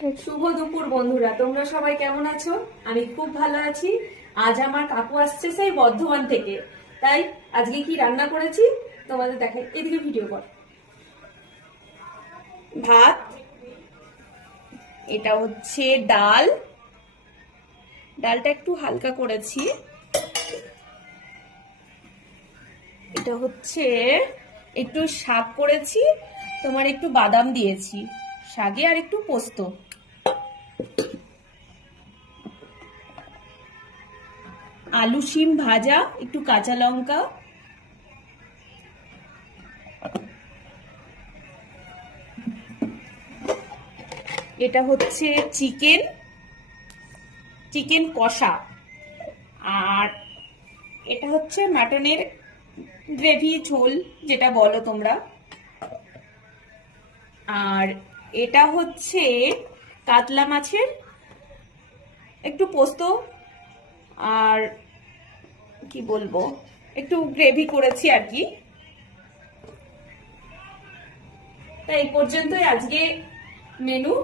শুভ দুপুর বন্ধুরা, তোমরা সবাই কেমন আছো? আমি খুব ভালো আছি। আজ আমার কাকু আসছে সেই বর্ধমান থেকে, তাই আজকে কি রান্না করেছি তোমাদের দেখাই। এদিকে ভিডিও কর। ভাত, এটা হচ্ছে ডাল, ডালটা একটু হালকা করেছি। এটা হচ্ছে একটু শাক করেছি, তোমার একটু বাদাম দিয়েছি শাকে, আর একটু পোস্ত। আলু শিম ভাজা, একটু কাঁচা লঙ্কা, এটা হচ্ছে চিকেন, চিকেন কষা, আর এটা হচ্ছে মাটনের গ্রেভি ঝোল যেটা বলো তোমরা, আর এটা হচ্ছে কাতলা মাছের একটু পোস্ত, আর কি বলবো, একটু গ্রেভি করেছি আর কি। তাই এই পর্যন্তই আজকে মেনু।